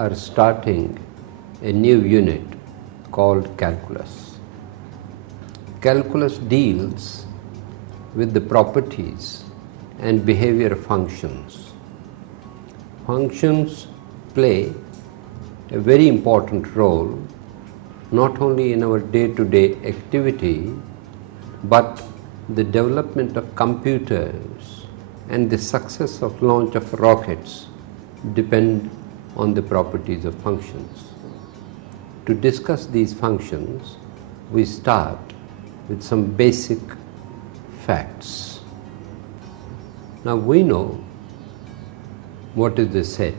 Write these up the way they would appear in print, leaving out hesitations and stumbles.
are starting a new unit called calculus. Calculus deals with the properties and behavior of functions. Functions play a very important role not only in our day-to-day activity, but the development of computers and the success of launch of rockets depend on the properties of functions. To discuss these functions, we start with some basic facts. Now we know what is a set.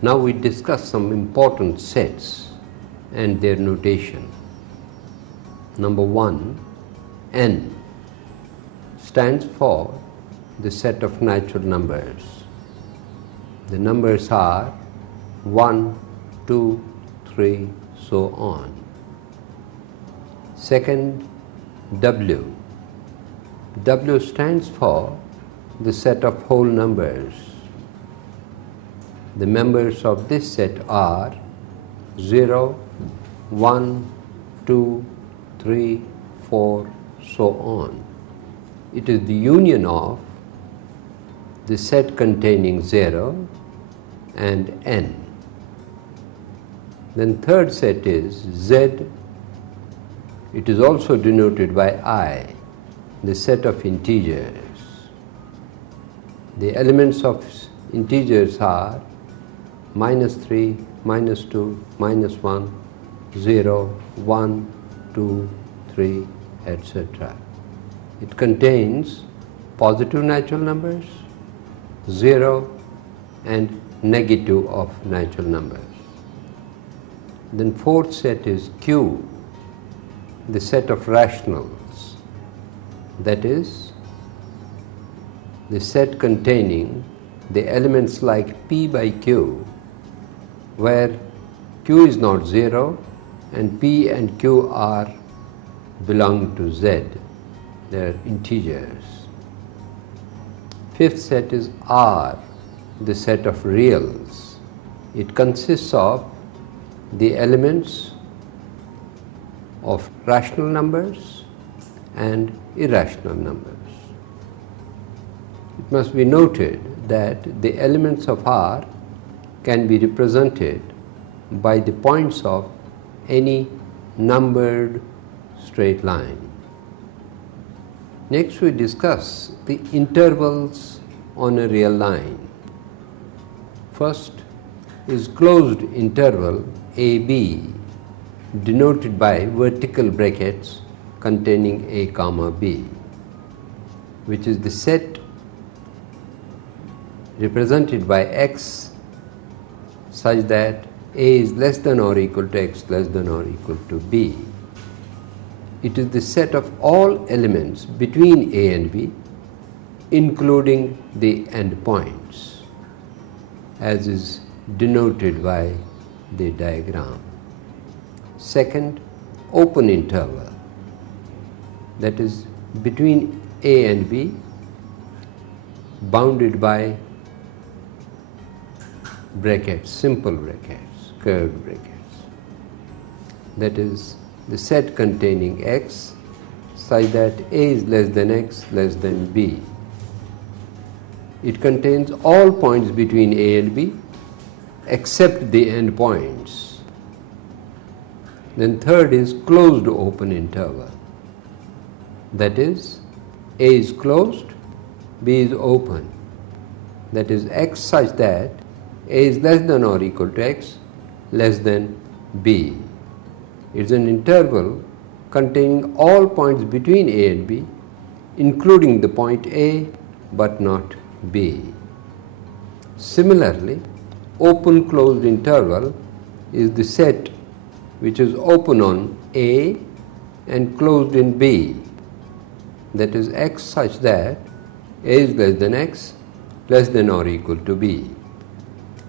Now we discuss some important sets and their notation. Number one, n stands for the set of natural numbers. The numbers are 1, 2, 3, so on. Second, w. W stands for the set of whole numbers. The members of this set are 0, 1, 2, 3, 4, so on. It is the union of the set containing 0 and n. Then third set is z. It is also denoted by I, the set of integers. The elements of integers are -3, -2, -1, 0, 1, 2, 3, etc. It contains positive natural numbers, 0, and negative of natural numbers. Then fourth set is Q, the set of rationals, that is, the set containing the elements like P by Q, where Q is not 0 and P and Q are belong to Z, they are integers. Fifth set is R, the set of reals. It consists of the elements of rational numbers and irrational numbers. It must be noted that the elements of R can be represented by the points of any numbered straight line. Next we discuss the intervals on a real line. First is closed interval AB, denoted by vertical brackets containing A comma B, which is the set represented by x such that A is less than or equal to x less than or equal to B. It is the set of all elements between A and B, including the endpoints, as is denoted by the diagram. Second, open interval, that is between A and B, bounded by brackets, simple brackets, curved brackets. That is the set containing x such that A is less than x less than B. It contains all points between A and B except the endpoints. Then third is closed open interval. That is, A is closed, B is open. That is x such that A is less than or equal to x less than B. It is an interval containing all points between A and B, including the point A but not B. Similarly, open closed interval is the set which is open on A and closed in B, that is x such that A is less than x less than or equal to B.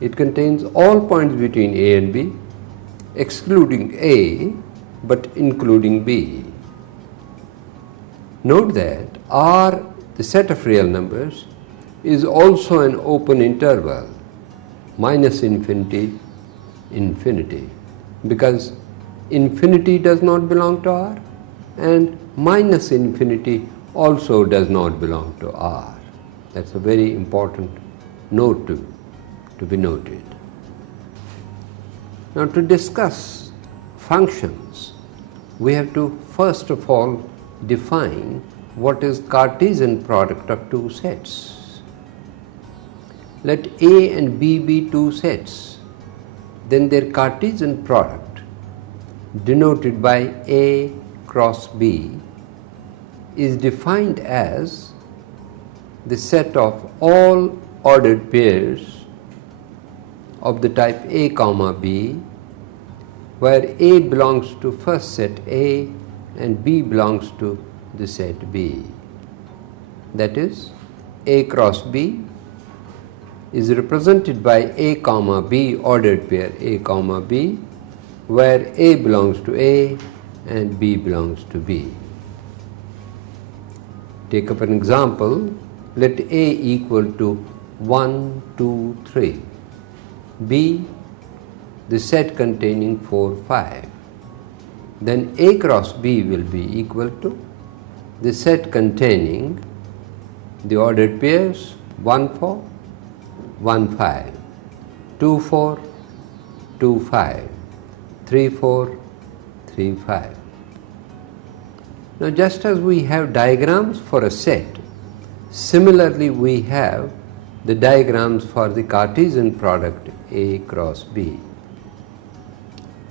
It contains all points between A and B, excluding A but including B. Note that R, the set of real numbers, is also an open interval. minus infinity, infinity, because infinity does not belong to R and minus infinity also does not belong to R. That's a very important note to be noted. Now, to discuss functions, we have to first of all define what is Cartesian product of two sets. Let A and B be two sets, then their Cartesian product, denoted by A cross B, is defined as the set of all ordered pairs of the type A comma B, where A belongs to first set A and B belongs to the set B. That is, A cross B is represented by A comma B ordered pair A comma B, where A belongs to A and B belongs to B. Take up an example. Let A equal to 1, 2, 3. B, the set containing 4, 5. Then A cross B will be equal to the set containing the ordered pairs 1, 4, 1, 5, 2, 4, 2, 5, 3, 4, 3, 5. Now, just as we have diagrams for a set, similarly we have the diagrams for the Cartesian product A cross B.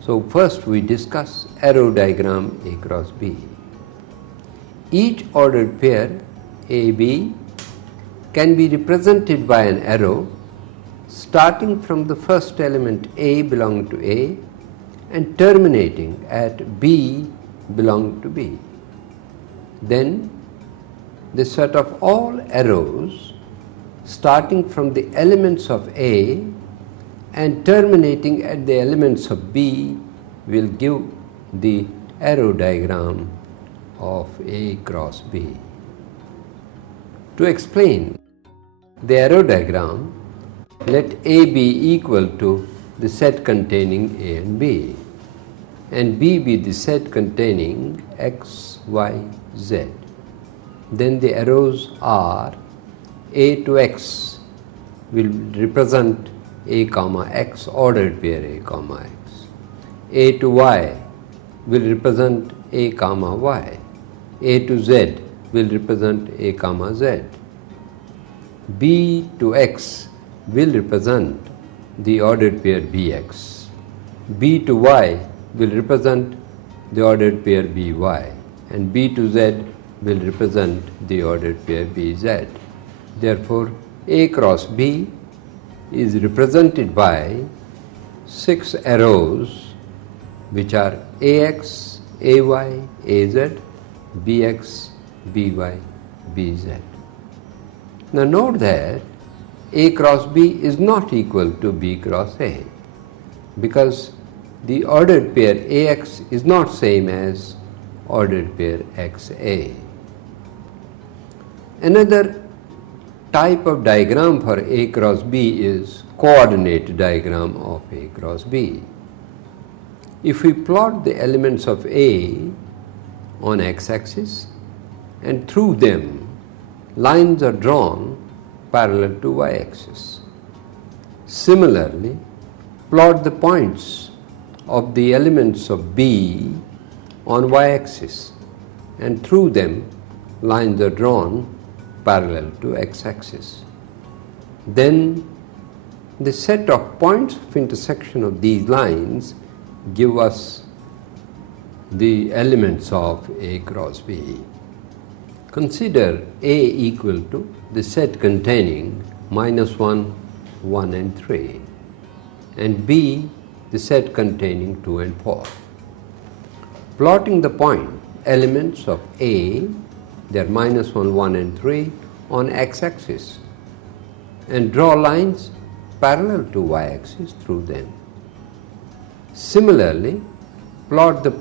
So, first we discuss arrow diagram A cross B. Each ordered pair AB can be represented by an arrow starting from the first element A belonging to A and terminating at B belonging to B. Then the set of all arrows starting from the elements of A and terminating at the elements of B will give the arrow diagram of A cross B. To explain the arrow diagram, let A be equal to the set containing A and B, and B be the set containing X, Y, Z. Then the arrows are A to X will represent A comma X ordered pair A comma X. A to Y will represent A comma Y. A to Z will represent A comma Z. B to X will represent the ordered pair Bx. B to Y will represent the ordered pair By, and B to Z will represent the ordered pair Bz. Therefore, A cross B is represented by 6 arrows which are Ax, Ay, Az, Bx, By, Bz. Now note that A cross B is not equal to B cross A, because the ordered pair Ax is not same as ordered pair Xa. Another type of diagram for A cross B is coordinate diagram of A cross B. If we plot the elements of A on x-axis and through them lines are drawn parallel to y-axis. Similarly, plot the points of the elements of B on y-axis and through them lines are drawn parallel to x-axis. Then the set of points of intersection of these lines give us the elements of A cross B. Consider A equal to the set containing -1, 1 and 3, and B the set containing 2 and 4. Plotting the point elements of A, they are -1, 1 and 3 on x-axis, and draw lines parallel to y-axis through them. Similarly, plot the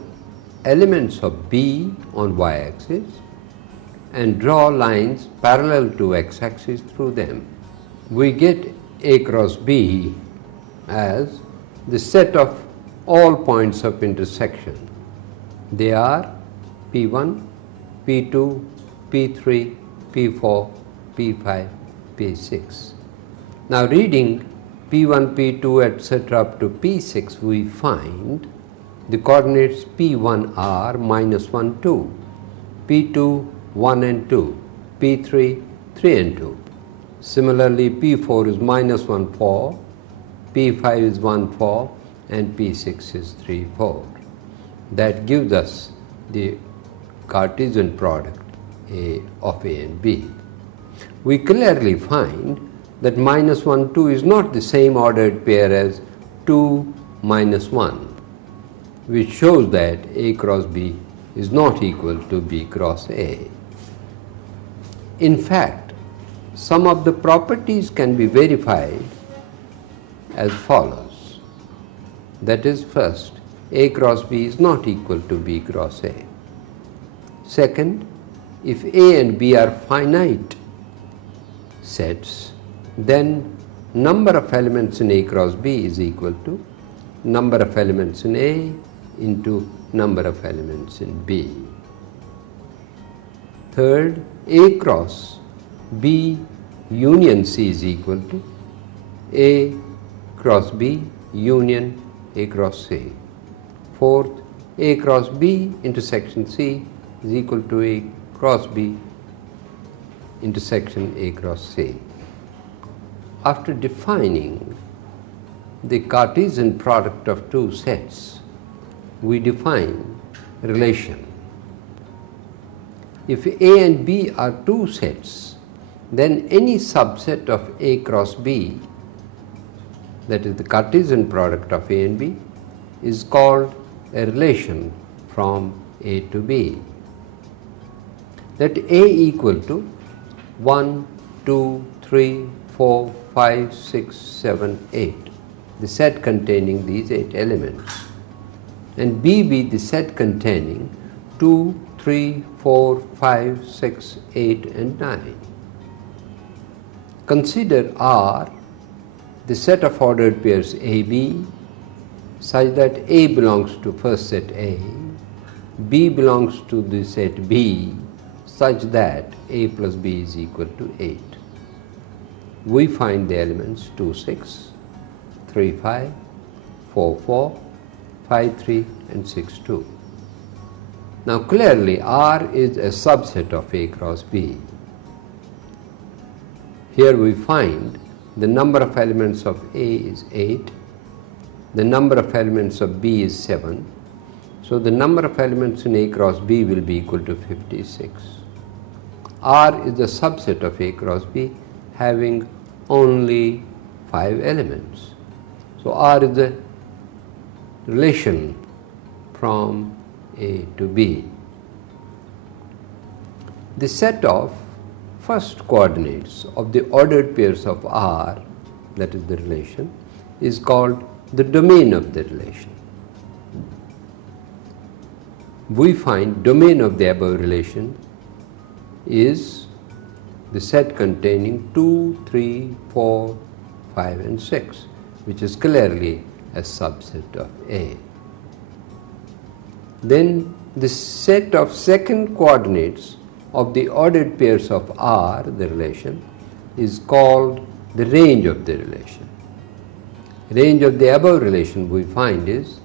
elements of B on y-axis and draw lines parallel to x-axis through them. We get A cross B as the set of all points of intersection. They are P1, P2, P3, P4, P5, P6. Now reading P1, P2, etc. up to P6, we find the coordinates P1 are -1, 2, P2 1 and 2, P3 3 and 2. Similarly, P4 is -1, 4, P5 is 1, 4, and P6 is 3, 4. That gives us the Cartesian product of A and B. We clearly find that -1, 2 is not the same ordered pair as 2 minus 1, which shows that A cross B is not equal to B cross A. In fact, some of the properties can be verified as follows. That is, first, A cross B is not equal to B cross A. Second, if A and B are finite sets, then number of elements in A cross B is equal to number of elements in A into number of elements in B. Third, A cross B union C is equal to A cross B union A cross C. Fourth, A cross B intersection C is equal to A cross B intersection A cross C. After defining the Cartesian product of two sets, we define relation. If A and B are two sets, then any subset of A cross B, that is the Cartesian product of A and B, is called a relation from A to B. Let A equal to 1, 2, 3, 4, 5, 6, 7, 8, the set containing these 8 elements, and B be the set containing 2, 3, 4, 5, 6, 8 and 9. Consider R the set of ordered pairs AB such that A belongs to first set A, B belongs to the set B such that A plus B is equal to 8. We find the elements 2, 6, 3, 5, 4, 4, 5, 3 and 6, 2. Now clearly R is a subset of A cross B. Here we find the number of elements of A is 8, the number of elements of B is 7, so the number of elements in A cross B will be equal to 56. R is the subset of A cross B having only 5 elements. So R is the relation from A to B. The set of first coordinates of the ordered pairs of R, that is the relation, is called the domain of the relation. We find domain of the above relation is the set containing 2, 3, 4, 5 and 6, which is clearly a subset of A. Then the set of second coordinates of the ordered pairs of R, the relation, is called the range of the relation. Range of the above relation we find is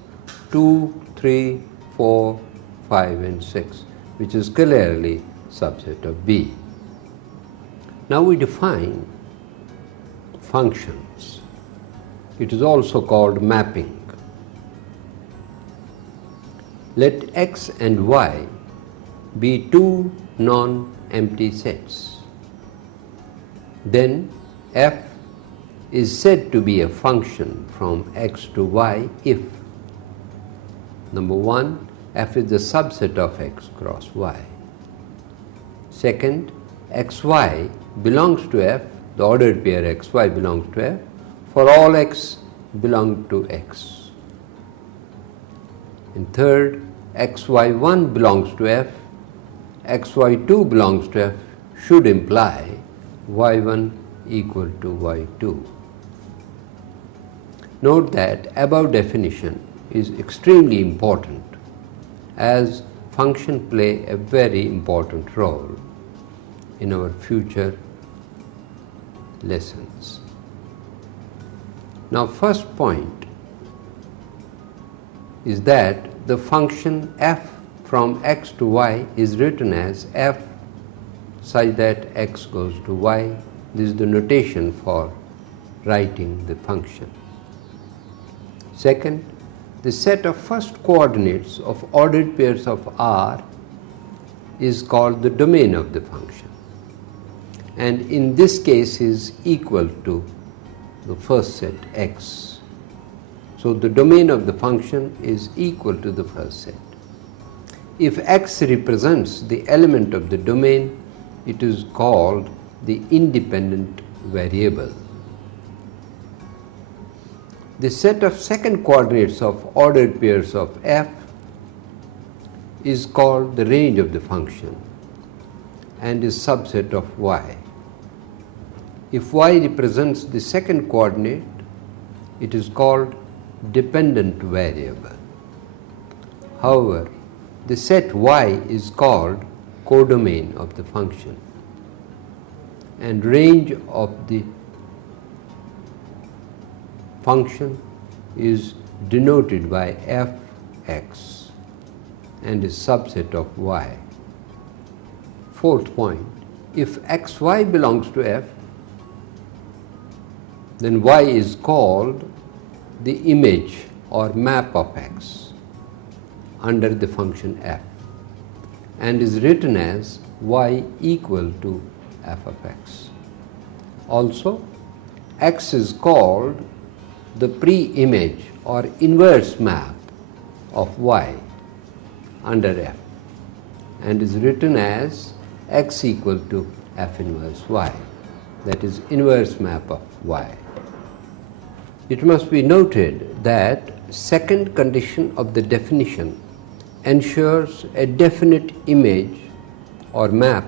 2, 3, 4, 5 and 6, which is clearly subset of B. Now we define functions. It is also called mapping. Let X and Y be two non-empty sets. Then F is said to be a function from X to Y if, number 1, F is the subset of X cross Y. Second, XY belongs to F, the ordered pair XY belongs to F, for all X belong to X. And third, XY1 belongs to F, XY2 belongs to F should imply Y1 equal to Y2. Note that above definition is extremely important, as functions play a very important role in our future lessons. Now, first point is that the function f from x to y is written as f such that x goes to y. This is the notation for writing the function. Second, the set of first coordinates of ordered pairs of R is called the domain of the function, and in this case is equal to the first set x. So the domain of the function is equal to the first set. If x represents the element of the domain, it is called the independent variable. The set of second coordinates of ordered pairs of f is called the range of the function and is subset of y. If y represents the second coordinate, it is called dependent variable. However, the set y is called codomain of the function, and range of the function is denoted by fx and is subset of y. Fourth point, if xy belongs to f, then y is called the image or map of x under the function f and is written as y equal to f of x. Also, x is called the pre-image or inverse map of y under f and is written as x equal to f inverse y, that is inverse map of y. It must be noted that second condition of the definition ensures a definite image or map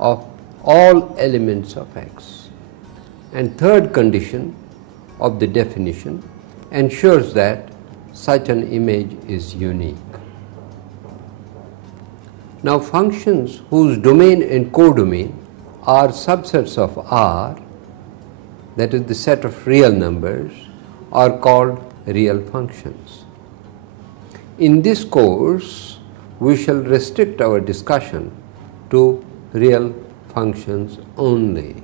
of all elements of x, and third condition of the definition ensures that such an image is unique. Now, functions whose domain and codomain are subsets of R, that is the set of real numbers, are called real functions. In this course, we shall restrict our discussion to real functions only.